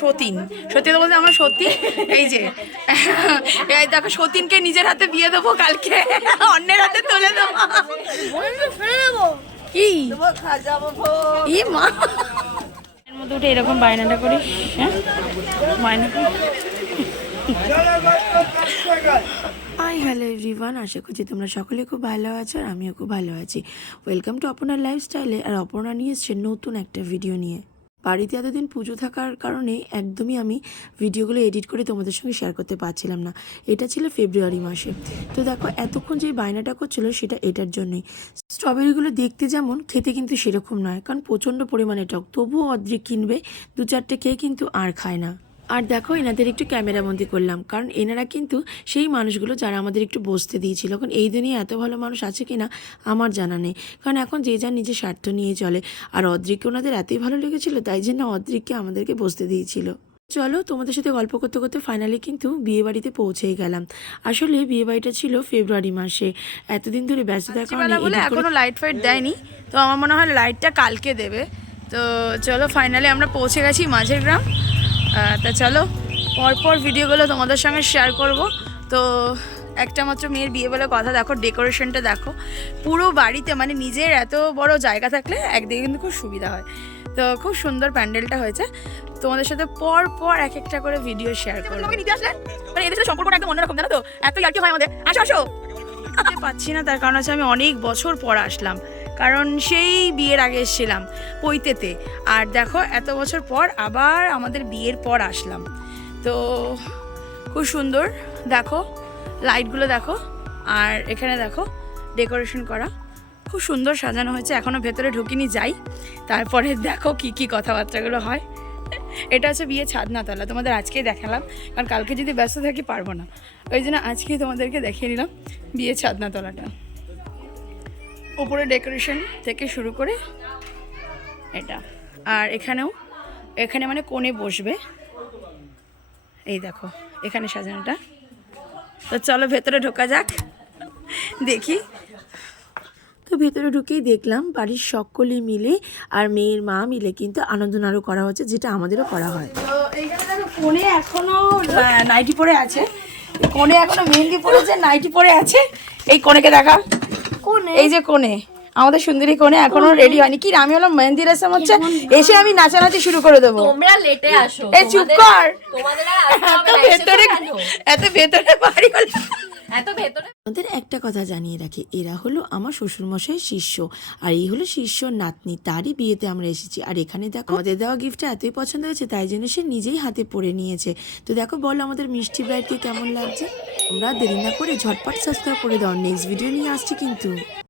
সতীন, সত্যি তো বলতে আমরা সত্যি এই যে এই দেখো সতীনকে নিজের হাতে বিয়ে দেবো কালকে, অন্যের হাতে তুলে দেবো। কি মা এর মধ্যে উঠে এরকম বায়নাটা করি, হ্যাঁ বায়না করি। হাই হ্যালো এভরিওয়ান, আশা করছি তোমরা সকলে খুব ভালো আছো আর আমিও খুব ভালো আছি। ওয়েলকাম টু অপর্ণার লাইফস্টাইলে। আর অপর্ণা নিয়ে এসছে নতুন একটা ভিডিও নিয়ে। বাড়িতে এতদিন পুজো থাকার কারণে একদমই আমি ভিডিওগুলো এডিট করে তোমাদের সঙ্গে শেয়ার করতে পারছিলাম না। এটা ছিল ফেব্রুয়ারি মাসে। তো দেখো এতক্ষণ যে বায়নাটা করছিল সেটা এটার জন্যই। স্ট্রবেরিগুলো দেখতে যেমন, খেতে কিন্তু সেরকম নয়, কারণ প্রচণ্ড পরিমাণে টক। তবুও অর্ধেক কিনবে, 2-4টে খেয়ে কিন্তু আর খায় না। আর দেখো এনাদের একটু ক্যামেরাবন্দি করলাম, কারণ এনারা কিন্তু সেই মানুষগুলো যারা আমাদের একটু বসতে দিয়েছিল। কারণ এই দুনিয়া এত ভালো মানুষ আছে কিনা আমার জানা নেই, কারণ এখন যে যার নিজের স্বার্থ নিয়ে চলে। আর অদ্রিককে ওনাদের এতই ভালো লেগেছিল, তাই জন্য অদ্রিককে আমাদেরকে বসতে দিয়েছিল। চলো তোমাদের সাথে গল্প করতে করতে ফাইনালি কিন্তু বিয়েবাড়িতে পৌঁছেই গেলাম। আসলে বিয়েবাড়িটা ছিল ফেব্রুয়ারি মাসে। এতদিন ধরে ব্যস্ততার কারণে এখনো লাইট ফাইট দেয়নি, তো আমার মনে হয় লাইটটা কালকে দেবে। তো চলো ফাইনালি আমরা পৌঁছে গেছি মাঝের গ্রাম। তা চলো পরপর ভিডিওগুলো তোমাদের সঙ্গে শেয়ার করব। তো একটা মাত্র মেয়ের বিয়ে বলে কথা, দেখো ডেকোরেশনটা দেখো পুরো বাড়িতে, মানে নিজের এত বড় জায়গা থাকলে একদিকে কিন্তু খুব সুবিধা হয়। তো খুব সুন্দর প্যান্ডেলটা হয়েছে। তোমাদের সাথে পর এক একটা করে ভিডিও শেয়ার করবো। মানে এদের সাথে সম্পর্কটা একদম অন্যরকম, জানো তো, এত ইয়ার্কি হয় আমাদের। আসো আসো পাচ্ছি না, তার কারণ হচ্ছে আমি অনেক বছর পর আসলাম, কারণ সেই বিয়ের আগে এসেছিলাম পৈতেতে। আর দেখো এত বছর পর আবার আমাদের বিয়ের পর আসলাম। তো খুব সুন্দর, দেখো লাইটগুলো দেখো, আর এখানে দেখো ডেকোরেশন করা খুব সুন্দর সাজানো হয়েছে। এখনও ভেতরে ঢুকিনি, যাই তারপরে দেখো কি কি কথাবার্তাগুলো হয়। এটা হচ্ছে বিয়ে ছাদনাতলা, তোমাদের আজকেই দেখালাম, কারণ কালকে যদি ব্যস্ত থাকি পারবো না, ওই জন্য আজকেই তোমাদেরকে দেখিয়ে নিলাম বিয়ে ছাদনাতলাটা। উপরে ডেকোরেশন থেকে শুরু করে এটা, আর এখানে মানে কোণে বসবে, এই দেখো এখানে সাজানোটা। তো চলো ভেতরে ঢোকা যাক, দেখি। তো ভেতরে ঢুকেই দেখলাম বাড়ির সকলে মিলে আর মেয়ের মা মিলে কিন্তু আনন্দ নাড়ু করা হচ্ছে, যেটা আমাদেরও করা হয়। তো এইখানে দেখো কোণে এখনো নাইটি পরে আছে, কোণে এখনো মেহেন্দি পরেছে, নাইটি পরে আছে। এই কোণেকে দেখা, এই যে কোণে আমাদের সুন্দরী কোণে এখনো রেডি হয়নি। কি আমি হলাম মেহেন্দি রেশম হচ্ছে, এসে আমি নাচানাচি শুরু করে দেবো। তোমরা লেটে আসো, এই চুপ কর, তোমাদের আর আসতে হবে না, এত ভেতরে বাড়ি হলো, এত ভেতরে। আমাদের একটা কথা জানিয়ে রাখি, এরা হলো আমার শ্বশুরমশাইয়ের শিষ্য, আর এই হলো শিষ্যর নাতনি, তারই বিয়েতে আমরা এসেছি। আর এখানে দেখো আমাদের দেওয়া গিফটটা এতই পছন্দ হয়েছে, তাই জন্য সে নিজেই হাতে পরে নিয়েছে। তো দেখো বলো আমাদের মিষ্টি ব্রাইডকে কেমন লাগছে। তোমরা দেরি না করে ঝটপট সাবস্ক্রাইব করে দাও, নেক্সট ভিডিও নিয়ে আসছি কিন্তু।